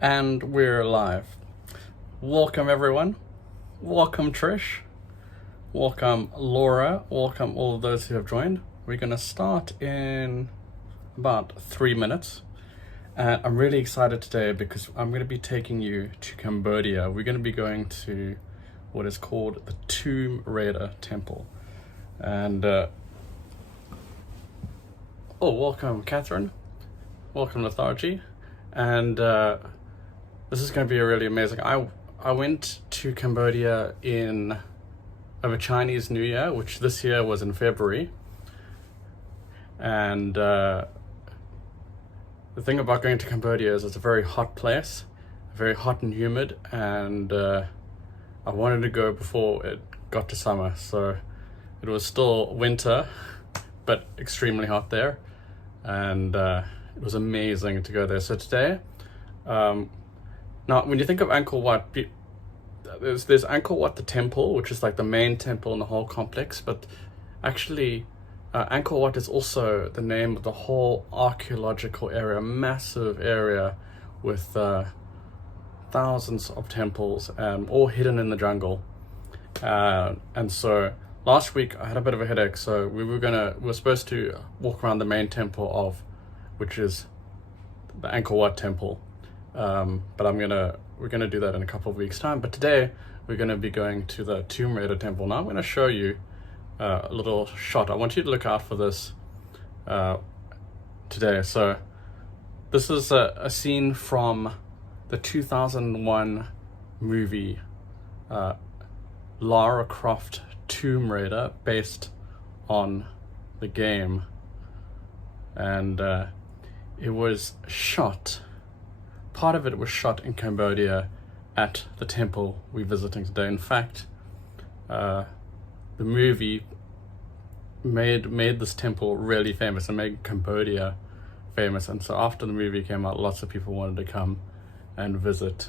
And we're live. Welcome everyone. Welcome Trish. Welcome Laura. Welcome all of those who have joined. We're going to start in about 3 minutes. And I'm really excited today because I'm going to be taking you to Cambodia. We're going to be going to what is called the Tomb Raider Temple. And welcome Catherine. Welcome Lethargy. And this is going to be really amazing. I went to Cambodia over Chinese New Year, which this year was in February. And the thing about going to Cambodia is it's a very hot place, very hot and humid, and I wanted to go before it got to summer. So it was still winter, but extremely hot there. And it was amazing to go there. So today, now, when you think of Angkor Wat, there's Angkor Wat the temple, which is like the main temple in the whole complex, but actually Angkor Wat is also the name of the whole archaeological area, massive area with thousands of temples, all hidden in the jungle. And so last week I had a bit of a headache, so we were supposed to walk around the main temple which is the Angkor Wat temple. But we're gonna do that in a couple of weeks' time. But today we're gonna be going to the Tomb Raider temple. Now I'm gonna show you a little shot. I want you to look out for this today. So this is a scene from the 2001 movie Lara Croft Tomb Raider, based on the game, and it was shot. Part of it was shot in Cambodia at the temple we're visiting today. In fact, the movie made this temple really famous and made Cambodia famous. And so after the movie came out, lots of people wanted to come and visit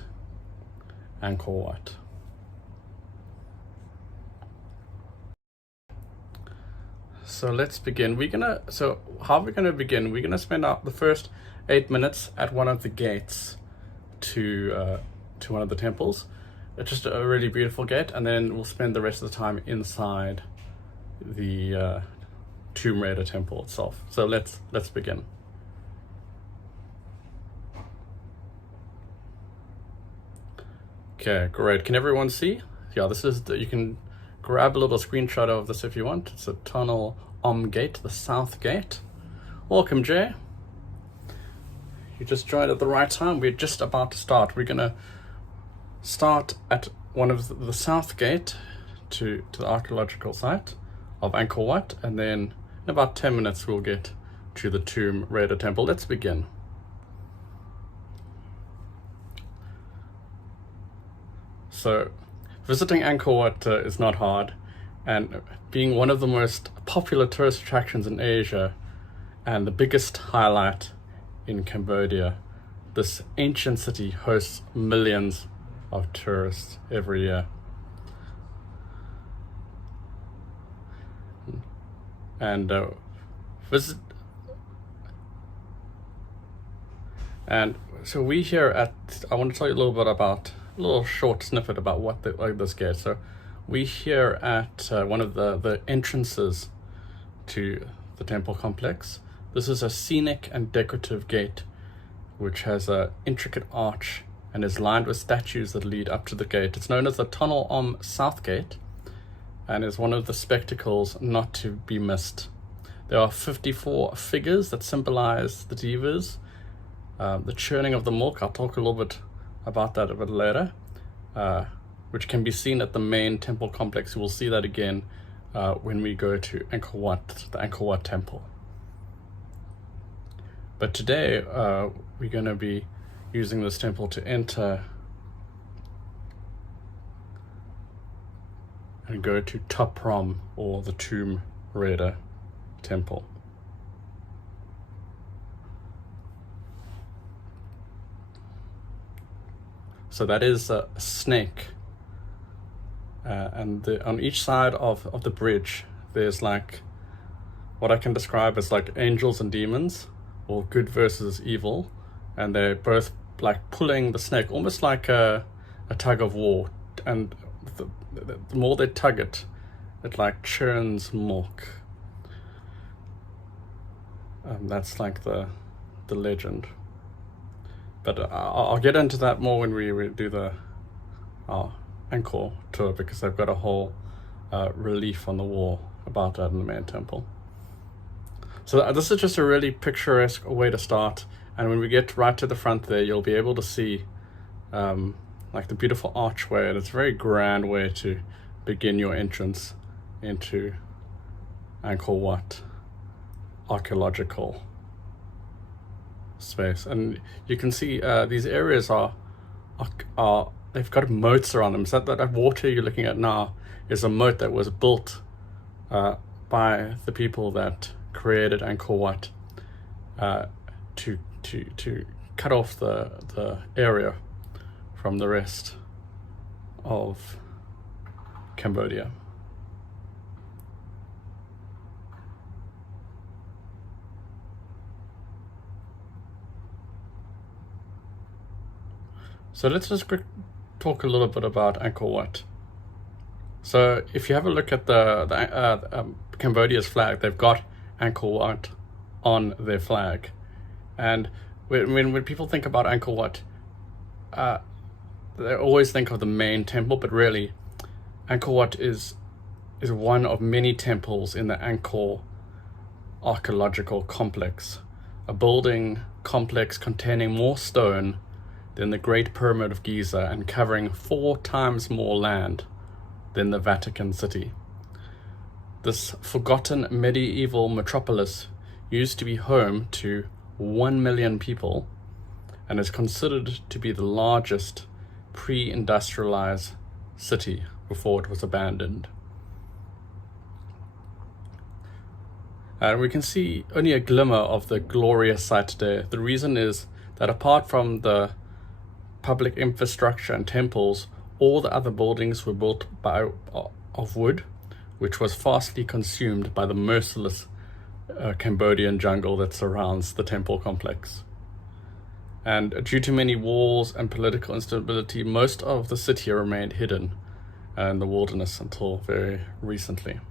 Angkor Wat. So let's begin. How are we gonna begin? We're gonna spend the first 8 minutes at one of the gates to one of the temples. It's just a really beautiful gate, and then we'll spend the rest of the time inside the Tomb Raider temple itself. So let's begin. Okay, great. Can everyone see? Yeah, you can grab a little screenshot of this if you want. It's a tunnel gate, the south gate. Welcome, Jay. You just joined at the right time. We're just about to start. We're gonna start at one of the south gate to the archaeological site of Angkor Wat, and then in about 10 minutes we'll get to the Tomb Raider temple. Let's begin. So visiting Angkor Wat is not hard, and being one of the most popular tourist attractions in Asia and the biggest highlight in Cambodia, this ancient city hosts millions of tourists every year. And so we here I want to tell you a little bit about a little short snippet about what this gate. So we here at one of the entrances to the temple complex. This is a scenic and decorative gate which has an intricate arch and is lined with statues that lead up to the gate. It's known as the Tunnel South Gate and is one of the spectacles not to be missed. There are 54 figures that symbolize the devas, the churning of the milk. I'll talk a little bit about that a bit later, which can be seen at the main temple complex. We'll see that again when we go to Angkor Wat, the Angkor Wat temple. But today we're going to be using this temple to enter and go to Ta Prohm, or the Tomb Raider temple. So that is a snake, and on each side of the bridge there's like what I can describe as like angels and demons, or good versus evil, and they're both like pulling the snake, almost like a tug of war, and the more they tug it, it like churns milk. That's like the legend. But I'll get into that more when we do the Angkor tour, because they've got a whole relief on the wall about that in the main temple. So this is just a really picturesque way to start, and when we get right to the front there, you'll be able to see like the beautiful archway, and it's a very grand way to begin your entrance into Angkor Wat Archeological space. And you can see these areas are they've got moats around them. So that water you're looking at now is a moat that was built by the people that created Angkor Wat to cut off the area from the rest of Cambodia. So let's just talk a little bit about Angkor Wat. So if you have a look at the Cambodia's flag, they've got Angkor Wat on their flag. And when people think about Angkor Wat, they always think of the main temple, but really Angkor Wat is one of many temples in the Angkor Archeological Complex, a building complex containing more stone than the Great Pyramid of Giza and covering 4 times more land than the Vatican City. This forgotten medieval metropolis used to be home to 1 million people and is considered to be the largest pre-industrialized city before it was abandoned. We can see only a glimmer of the glorious site today. The reason is that apart from the public infrastructure and temples, all the other buildings were built of wood, which was fastly consumed by the merciless Cambodian jungle that surrounds the temple complex. And due to many wars and political instability, most of the city remained hidden in the wilderness until very recently.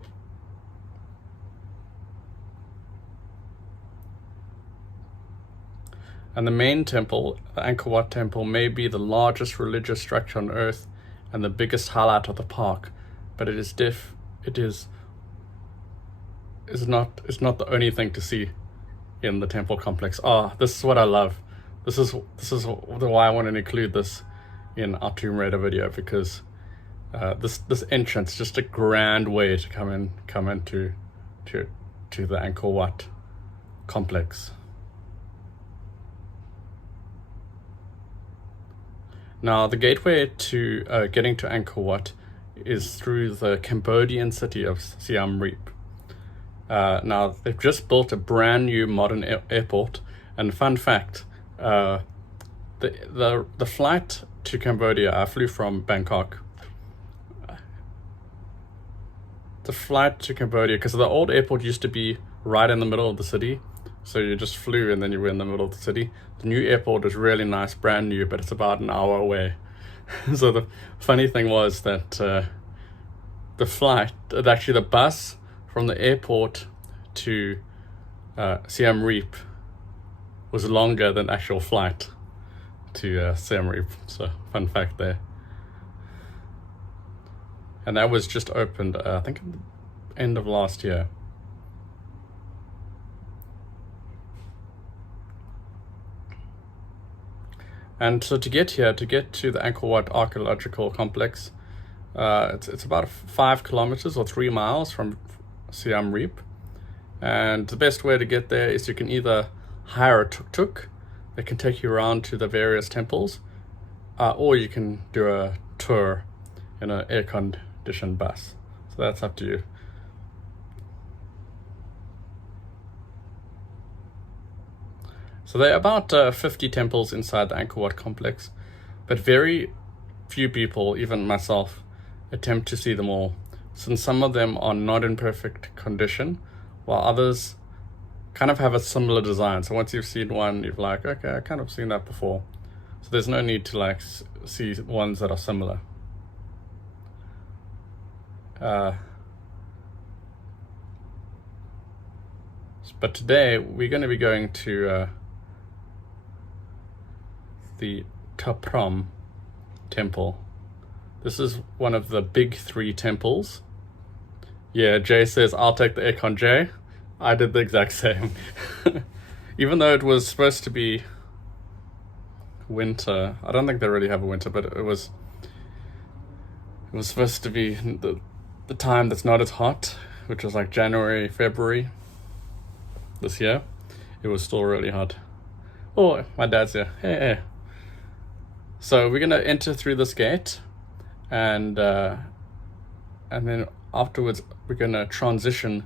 And the main temple, the Angkor Wat temple, may be the largest religious structure on earth and the biggest highlight of the park, but it is not the only thing to see in the temple complex. This is what I love. This is why I want to include this in our Tomb Raider video, because this entrance is just a grand way to come into the Angkor Wat complex. Now, the gateway to getting to Angkor Wat is through the Cambodian city of Siem Reap. Now, they've just built a brand new modern airport, and fun fact, the flight to Cambodia, I flew from Bangkok. The flight to Cambodia, because the old airport used to be right in the middle of the city, so you just flew and then you were in the middle of the city. The new airport is really nice, brand new, but it's about an hour away. So the funny thing was that the bus from the airport to Siem Reap was longer than the actual flight to Siem Reap. So fun fact there. And that was just opened, I think, at the end of last year. And so to get to the Angkor Wat Archeological Complex, it's about 5 kilometers or 3 miles from Siem Reap. And the best way to get there is you can either hire a tuk-tuk that can take you around to the various temples, or you can do a tour in an air-conditioned bus. So that's up to you. So there are about 50 temples inside the Angkor Wat complex, but very few people, even myself, attempt to see them all, since some of them are not in perfect condition, while others kind of have a similar design. So once you've seen one, you're like, okay, I kind of seen that before. So there's no need to like see ones that are similar. But today we're going to be going to the Ta Prohm temple. This is one of the big 3 temples. Yeah, Jay says, I'll take the aircon, Jay. I did the exact same. Even though it was supposed to be winter. I don't think they really have a winter, but it was supposed to be the time that's not as hot, which was like January, February this year. It was still really hot. Oh, my dad's here. Hey. So we're gonna enter through this gate, and then afterwards we're gonna transition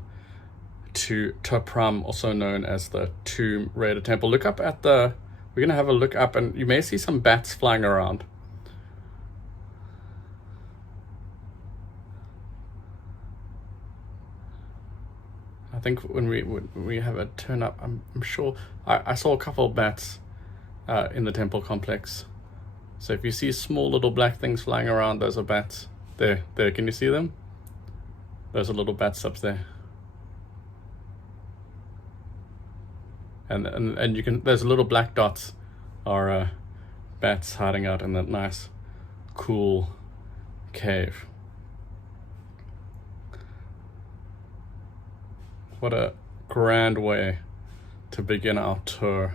to Ta Prohm, also known as the Tomb Raider Temple. Look up at the. We're gonna have a look up, and you may see some bats flying around. I think when we have a turn up, I'm sure I saw a couple of bats in the temple complex. So if you see small little black things flying around, those are bats. There. Can you see them? Those are little bats up there. And you can. Those little black dots are bats hiding out in that nice, cool cave. What a grand way to begin our tour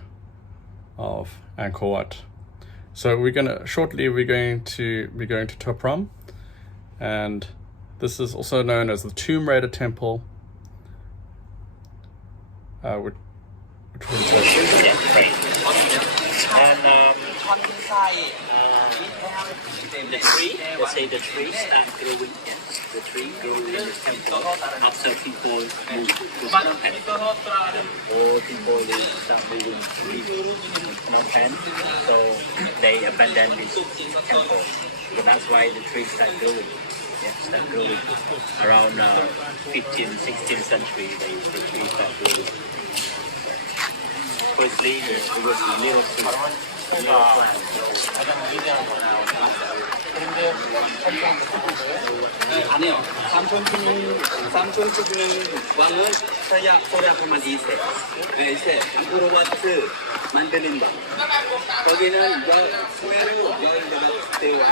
of Angkor Wat. So we're going to be going to Ta Prohm, and this is also known as the Tomb Raider Temple, which the tree, let's say the tree start growing, the tree growing in the temple after people move to Phnom Penh, or people they start moving to Phnom Penh, so they abandon this temple. So that's why the tree start growing. Yeah, start growing. Around 15th, 16th century, the tree start growing. Firstly, it was a little tree. 삼촌 측은 왕을 서약만 2세. 네, angkor wat 만드는 방. 거기는 수메르 대왕,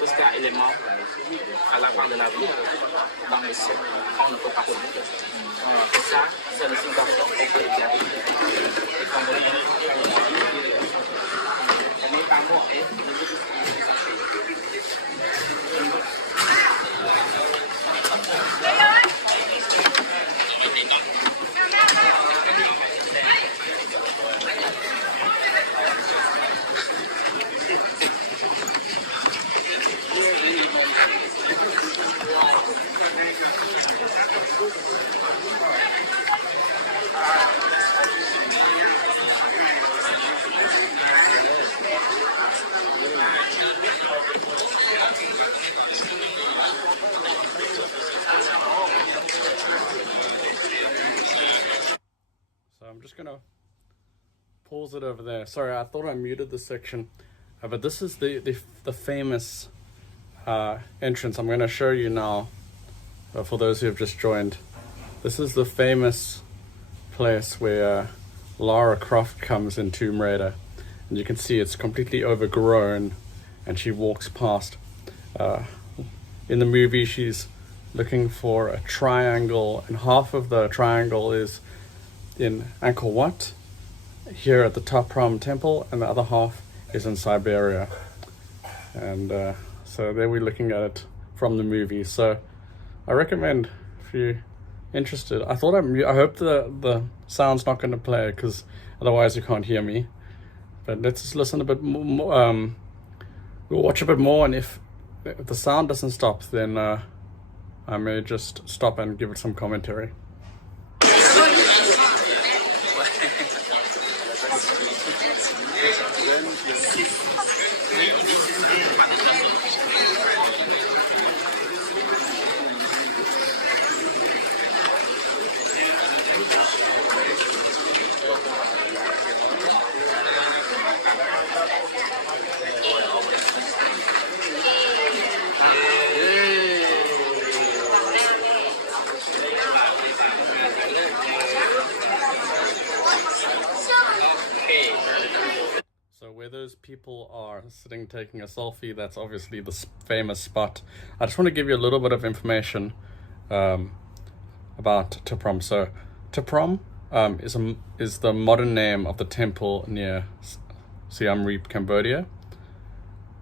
Jusqu'à élément à la fin de la vie dans le ciel, on ne peut pas faire. Et ça, c'est le citation qu'on peut regarder. Et quand vous So I'm just gonna pause it over there. Sorry, I thought I muted this section, but this is the famous entrance I'm going to show you now, for those who have just joined. This is the famous place where Lara Croft comes in Tomb Raider, and you can see it's completely overgrown, and she walks past. In the movie, she's looking for a triangle, and half of the triangle is in Angkor Wat, here at the Ta Prohm temple, and the other half is in Siberia. And so there we're looking at it from the movie. So I recommend, if you're interested. I hope the sound's not going to play, because otherwise you can't hear me. But let's just listen a bit more. We'll watch a bit more, and if the sound doesn't stop, then I may just stop and give it some commentary. Where those people are sitting taking a selfie, that's obviously the famous spot. I just want to give you a little bit of information about Ta Prohm. So Ta Prohm is the modern name of the temple near Siem Reap, Cambodia,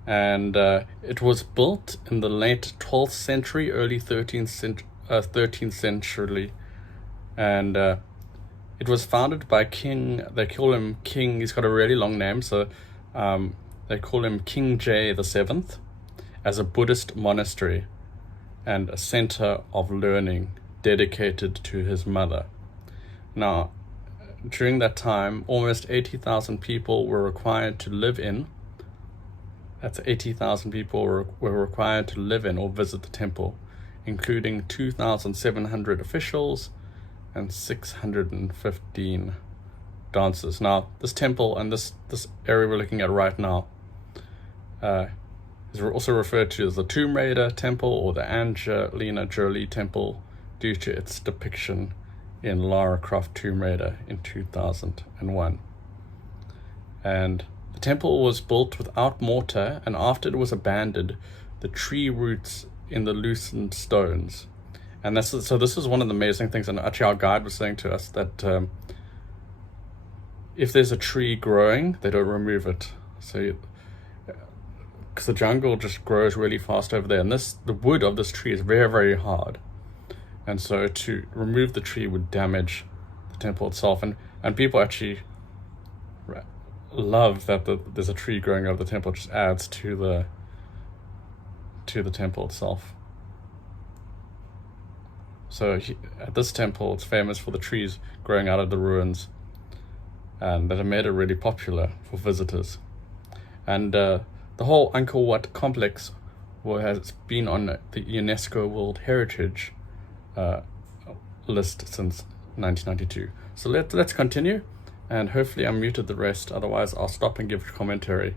and it was built in the late 12th century, early 13th century, and it was founded by King, they call him King, he's got a really long name, so they call him King J the 7th, as a Buddhist monastery and a center of learning dedicated to his mother. Now, during that time, almost 80,000 people were required to live in, that's 80,000 people were required to live in or visit the temple, including 2,700 officials and 615 dancers. Now, this temple and this area we're looking at right now is also referred to as the Tomb Raider Temple or the Angelina Jolie Temple, due to its depiction in Lara Croft Tomb Raider in 2001. And the temple was built without mortar, and after it was abandoned, the tree roots in the loosened stones. And this is one of the amazing things, and actually our guide was saying to us that if there's a tree growing, they don't remove it. So, because the jungle just grows really fast over there, and the wood of this tree is very, very hard. And so to remove the tree would damage the temple itself. And people actually love that there's a tree growing over the temple. It just adds to the temple itself. So at this temple, it's famous for the trees growing out of the ruins, and that have made it really popular for visitors. And the whole Angkor Wat complex has been on the UNESCO World Heritage list since 1992. So let's continue, and hopefully I muted the rest, otherwise I'll stop and give commentary.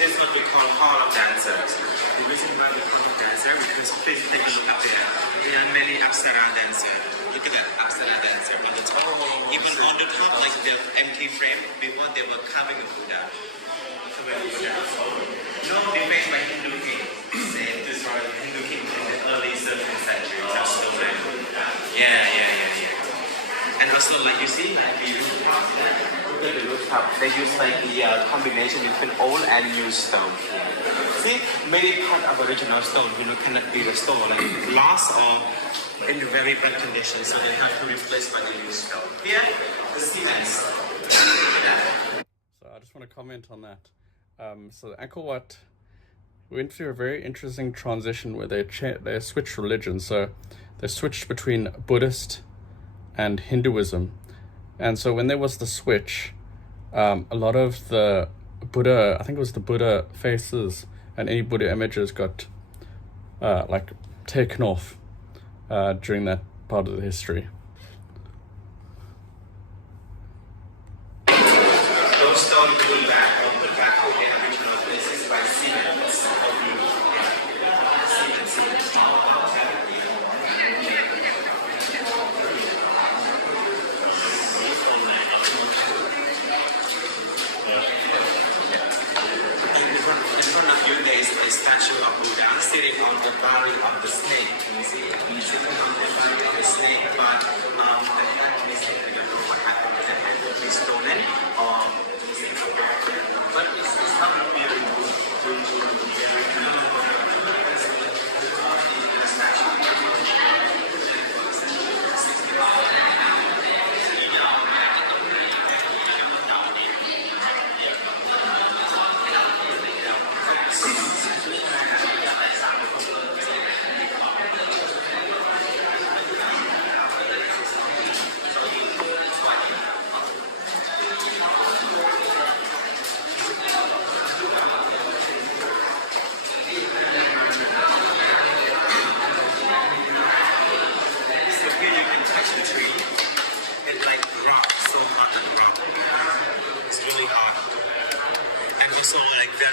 This is what we call hall of dancers. The reason why we call it dancer because please take a look up there. There are many Apsara dancers. Look at that Apsara dancer on the top. Even on the top, like the empty frame, before they were carving a Buddha. No defense by Hindu king. Say this one. So like you see, like the rooftop, they use like the combination between old and new stone. See, many part of original stone, cannot be restored, like lost or in very bad condition, so they have to replace by the new stone. Here, the cements. So I just want to comment on that. So Angkor Wat went through a very interesting transition where they switched religions. So they switched between Buddhist and Hinduism, and so when there was the switch, a lot of the Buddha, I think it was the Buddha faces and any Buddha images got like taken off during that part of the history. Those stones put back to their original places by cements. In front of you there is a statue of Buddha sitting on the body of the snake. You see, he's sitting on the body of the snake, but the head missing. I don't know what happened to the head. It's stolen or but it's not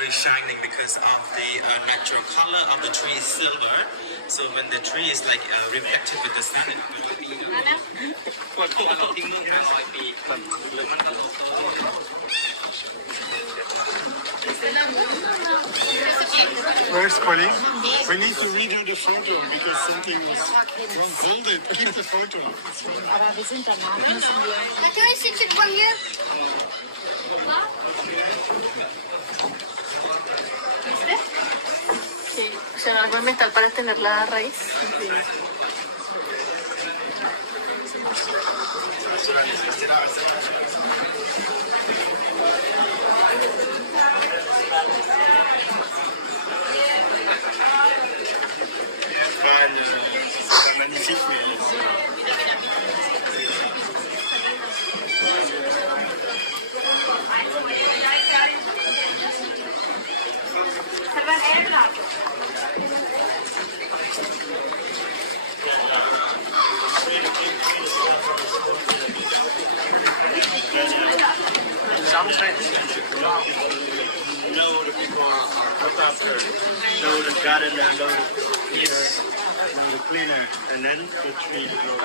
shining because of the natural color of the tree is silver. So when the tree is like reflected with the sun, Where's Colin? We need to redo the photo because something was wrong. Hold it, keep the photo. Can I sit it from here? Sí, o sea, algo metal para tener la raíz. C'est magnifique, mais know the people are up after, know the garden and know the cleaner, and then the tree will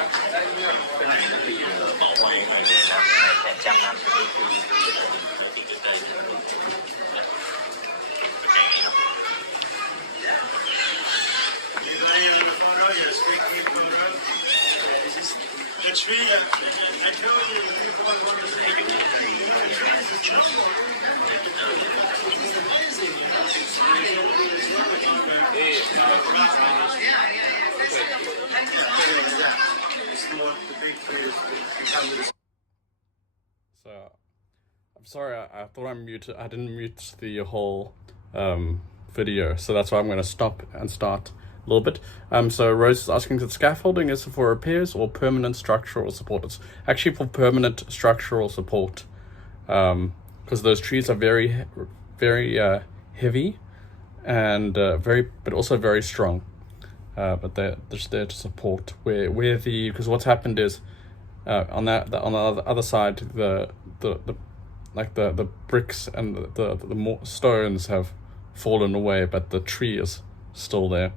the tree, I told you, people want to say the tree is a chunk. So I'm sorry, I thought I muted. I didn't mute the whole video, so that's why I'm going to stop and start a little bit. So Rose is asking if the scaffolding is for repairs or permanent structural support. It's actually for permanent structural support, because those trees are very heavy and but also very strong. But they're just there to support where the, because what's happened is on the other side the bricks and the more stones have fallen away, but the tree is still there.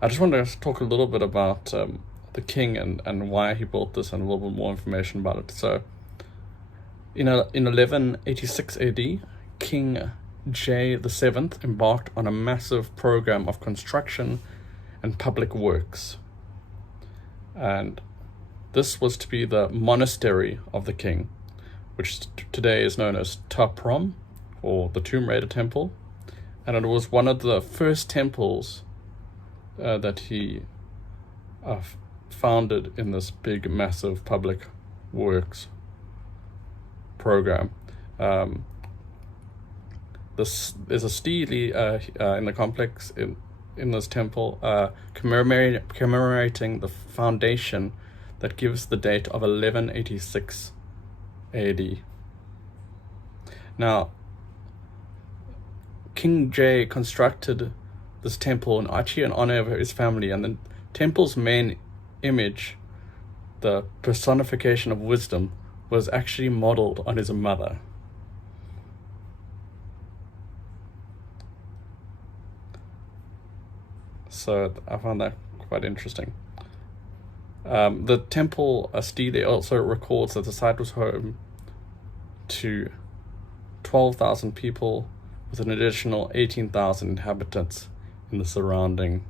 I just want to talk a little bit about the king and why he built this and a little bit more information about it. So in 1186 AD, King J VII embarked on a massive program of construction and public works. And this was to be the monastery of the king, which today is known as Ta Prohm, or the Tomb Raider Temple, and it was one of the first temples that he founded in this big, massive public works program. There's a stele in the complex in this temple commemorating the foundation that gives the date of 1186 AD. Now, King J constructed this temple in honor of his family, and the temple's main image, the personification of wisdom, was actually modeled on his mother. So I found that quite interesting. The temple stele also records that the site was home to 12,000 people, with an additional 18,000 inhabitants in the surrounding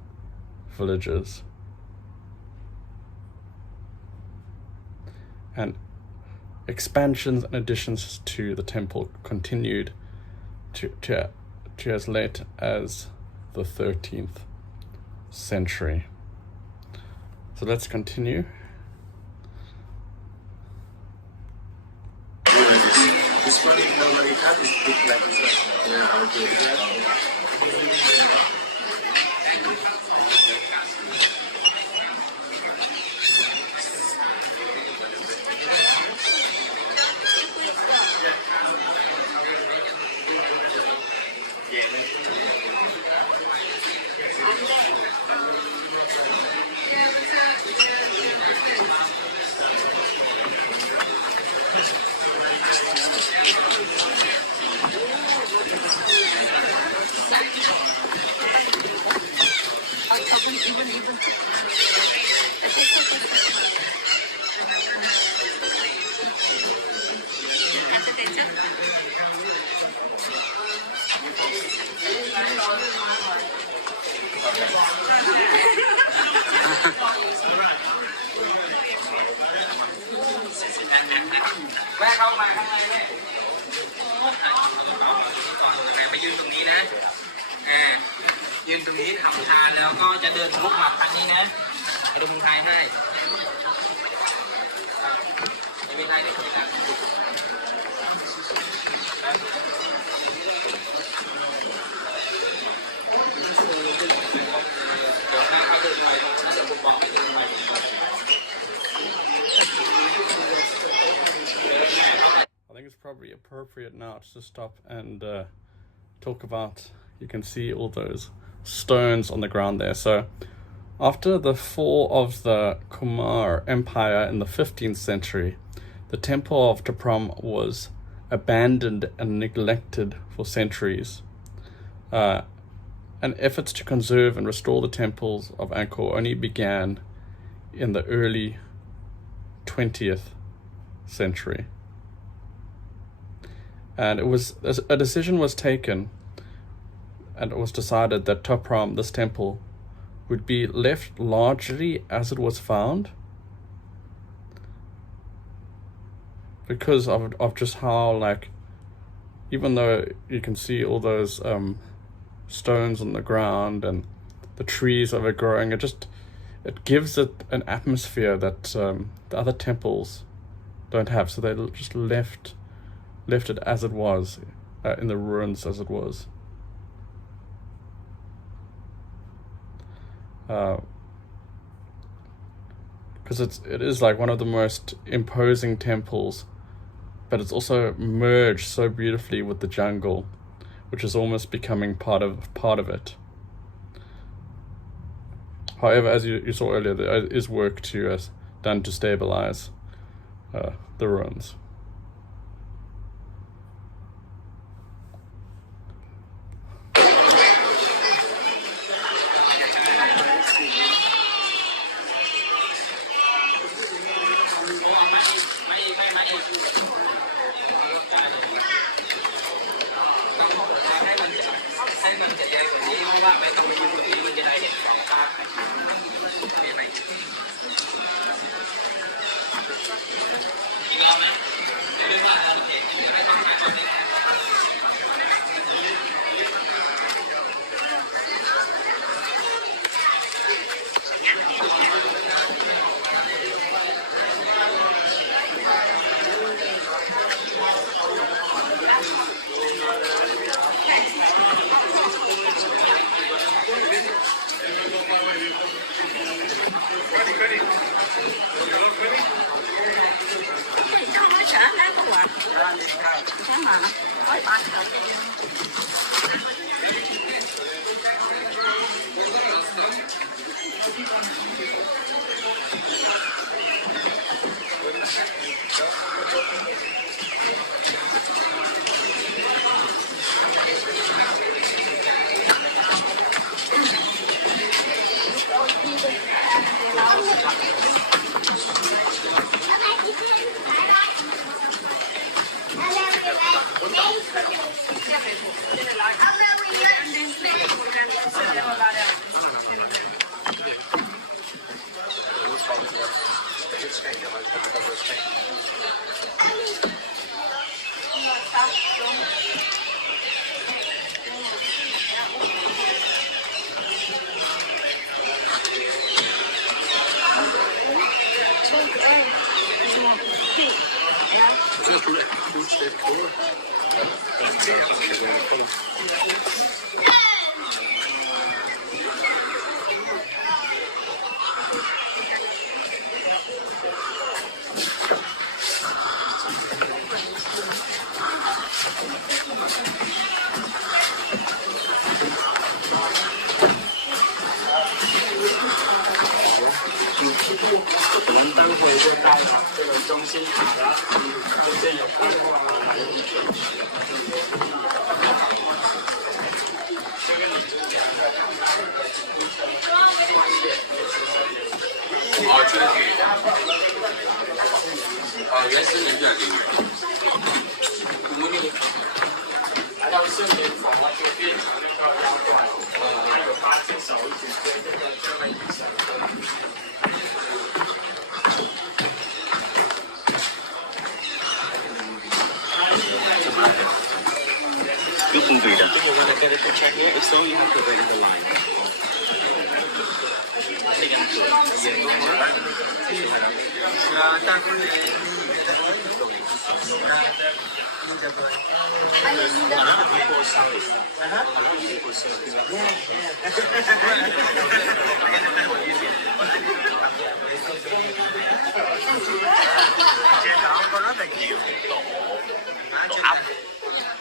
villages. And expansions and additions to the temple continued to as late as the 13th century. So let's continue. I think it's probably appropriate now to just stop and talk about, you can see all those stones on the ground there. So after the fall of the Khmer Empire in the 15th century, the temple of Ta Prohm was abandoned and neglected for centuries. And efforts to conserve and restore the temples of Angkor only began in the early 20th century. And a decision was taken, and it was decided that Ta Prohm, this temple, would be left largely as it was found, because of just how, like, even though you can see all those stones on the ground and the trees overgrowing, it gives it an atmosphere that the other temples don't have. So they just left it as it was, in the ruins as it was. Because it is like one of the most imposing temples, but it's also merged so beautifully with the jungle, which is almost becoming part of it. However, as you saw earlier, there is work done to stabilize the ruins. 门灯回过带了，这个中心塔的这边有变化。哦，这个可以。哦，原始人这里。来到圣年坊，这个变成那个花冠，还有8只手一起推这个意思。When I get it to check here, if so, you have to wait in the line.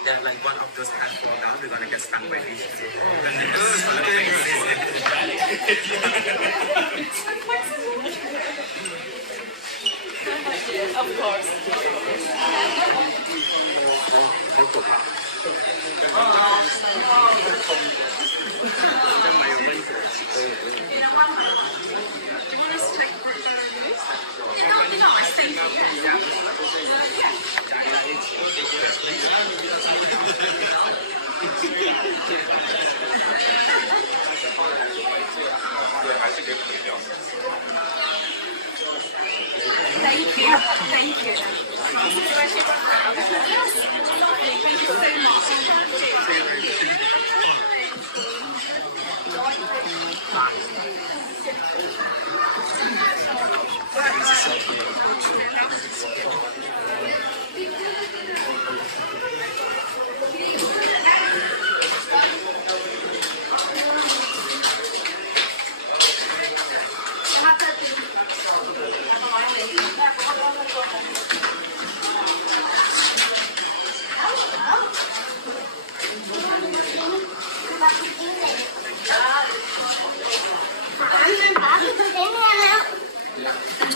They're like one of those hands fall down, they're gonna get stung by fish. Of course. Thank you. Thank you. Thank you so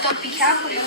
Just be careful, you know,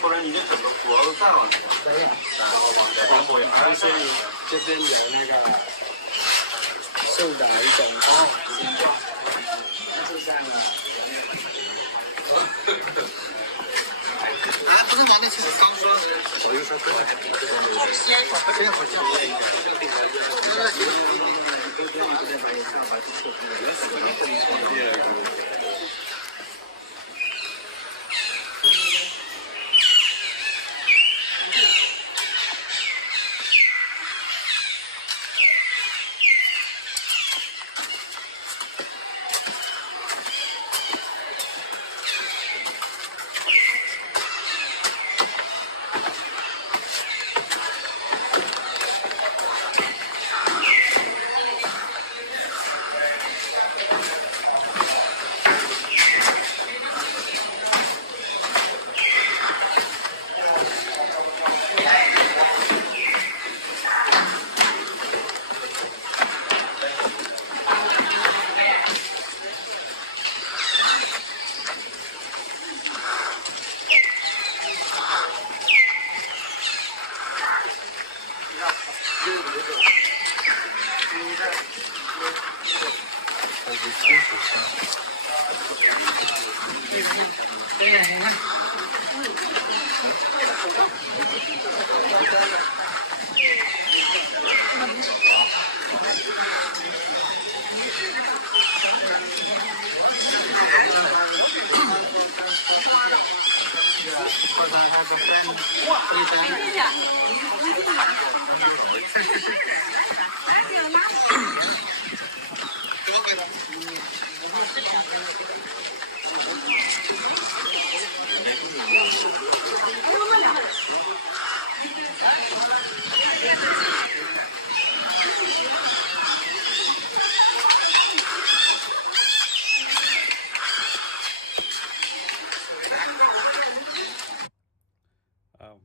不然你就整个活都占了。而且你这边有那个树的一种形状，它是这样的。啊，不能玩的，其实刚说，我就说跟着比这种东西，先回去练一下。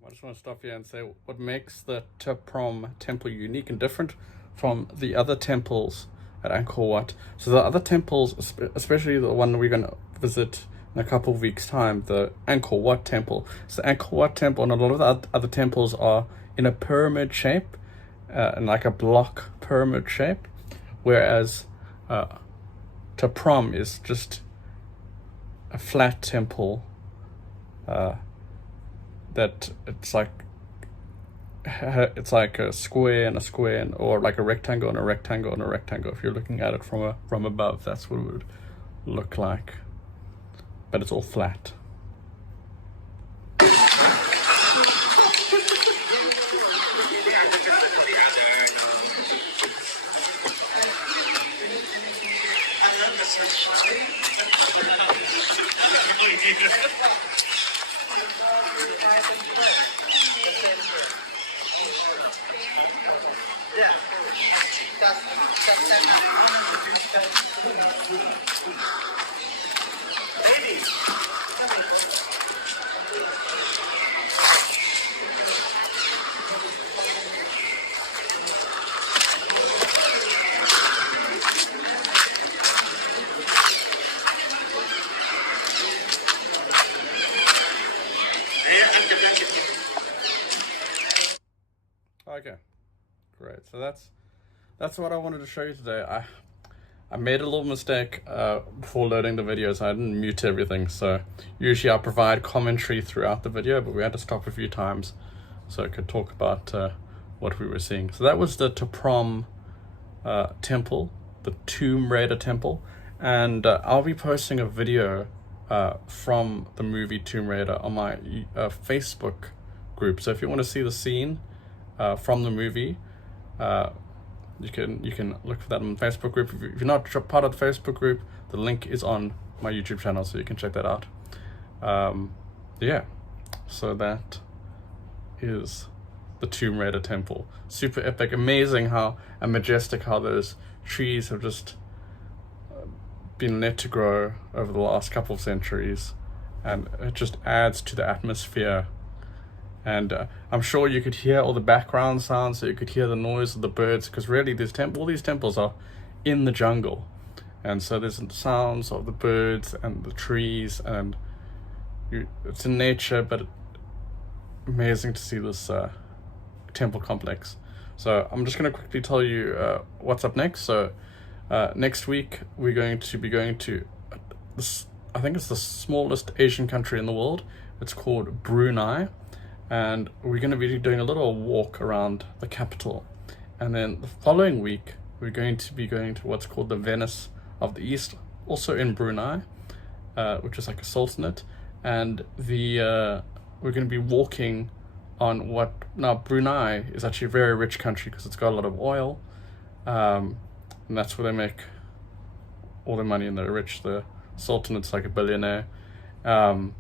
I just want to stop here and say what makes the Ta Prohm temple unique and different from the other temples at Angkor Wat. So the other temples, especially the one we're going to visit in a couple of weeks' time, the Angkor Wat temple. So Angkor Wat temple and a lot of the other temples are in a pyramid shape, in like a block pyramid shape, whereas Ta Prohm is just a flat temple that it's like a square and a square, or like a rectangle and a rectangle and a rectangle. If you're looking at it from above, that's what it would look like, but it's all flat. Okay, great. So that's what I wanted to show you today. I made a little mistake before loading the videos. I didn't mute everything, so usually I provide commentary throughout the video, but we had to stop a few times so I could talk about what we were seeing. So that was the Ta Prohm temple, the Tomb Raider temple, and I'll be posting a video from the movie Tomb Raider on my Facebook group. So if you want to see the scene from the movie, you can look for that on the Facebook group. If you're not part of the Facebook group, the link is on my YouTube channel, so you can check that out. Yeah, so that is the Tomb Raider temple. Super epic, amazing how and majestic how those trees have just been let to grow over the last couple of centuries, and it just adds to the atmosphere. And I'm sure you could hear all the background sounds, so you could hear the noise of the birds, because really all these temples are in the jungle, and so there's the sounds of the birds and the trees, and it's in nature, but amazing to see this temple complex. So I'm just going to quickly tell you what's up next. So next week we're going to be going to this, I think it's the smallest Asian country in the world. It's called Brunei, and we're going to be doing a little walk around the capital. And then the following week we're going to be going to what's called the Venice of the East, also in Brunei, which is like a sultanate. And we're going to be walking on what now Brunei is actually a very rich country because it's got a lot of oil, and that's where they make all their money, and they're rich. The sultanate's like a billionaire, but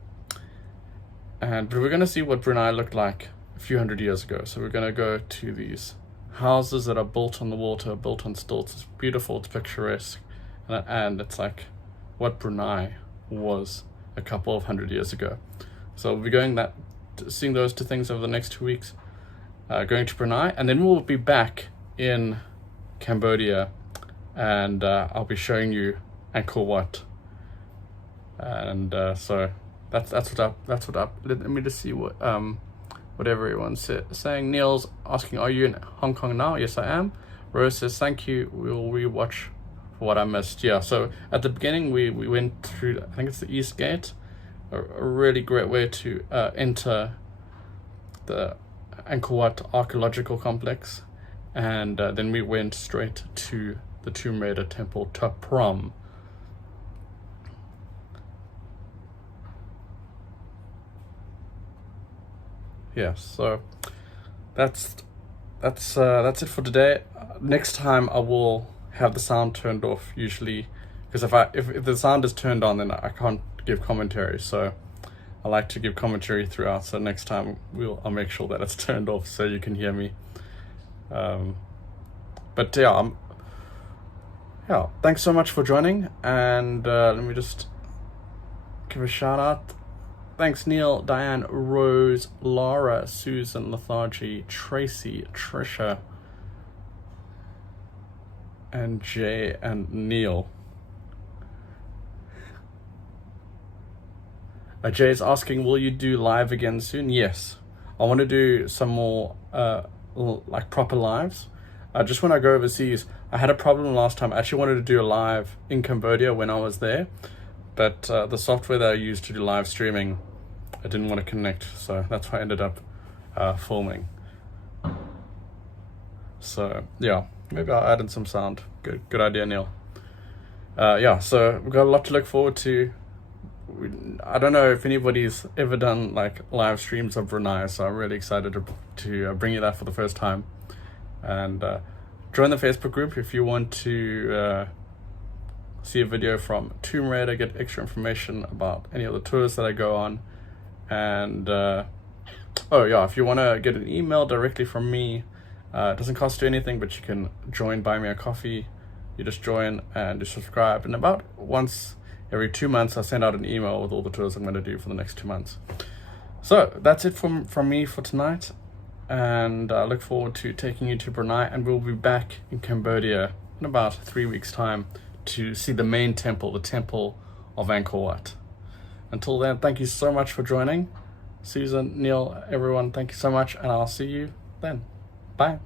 we're going to see what Brunei looked like a few hundred years ago. So we're going to go to these houses that are built on the water, built on stilts. It's beautiful, it's picturesque, and it's like what Brunei was a couple of hundred years ago. So we'll be seeing those two things over the next 2 weeks, going to Brunei, and then we'll be back in Cambodia, and I'll be showing you Angkor Wat. And so that's what's up. Let me just see what everyone's saying. Neil's asking, are you in Hong Kong now? Yes, I am. Rose says, thank you, we'll rewatch for what I missed. Yeah, so at the beginning we went through, I think it's the East Gate, a really great way to enter the Angkor Wat Archeological Complex, and then we went straight to the Tomb Raider temple, Ta Prohm. Yeah, so that's it for today. Next time I will have the sound turned off, usually, because if the sound is turned on, then I can't give commentary. So I like to give commentary throughout. So next time I'll make sure that it's turned off so you can hear me. But yeah, thanks so much for joining, and let me just give a shout out. Thanks Neil, Diane, Rose, Lara, Susan, Lethargy, Tracy, Trisha, and Jay and Neil. Jay's asking, will you do live again soon? Yes, I want to do some more like proper lives. Just when I go overseas, I had a problem last time. I actually wanted to do a live in Cambodia when I was there, but the software that I used to do live streaming, I didn't want to connect, so that's why I ended up filming. So yeah, maybe I'll add in some sound. Good idea, Neil. Yeah, so we've got a lot to look forward to. I don't know if anybody's ever done like live streams of Brunei, so I'm really excited to bring you that for the first time. And join the Facebook group if you want to see a video from Tomb Raider, get extra information about any of the tours that I go on. And oh yeah, if you want to get an email directly from me, it doesn't cost you anything, but you can buy me a coffee. You just join and you subscribe, and about once every 2 months I send out an email with all the tours I'm going to do for the next 2 months. So that's it from me for tonight, and I look forward to taking you to Brunei, and we'll be back in Cambodia in about 3 weeks time to see the main temple, the temple of Angkor Wat. Until then, thank you so much for joining. Susan, Neil, everyone, thank you so much, and I'll see you then. Bye.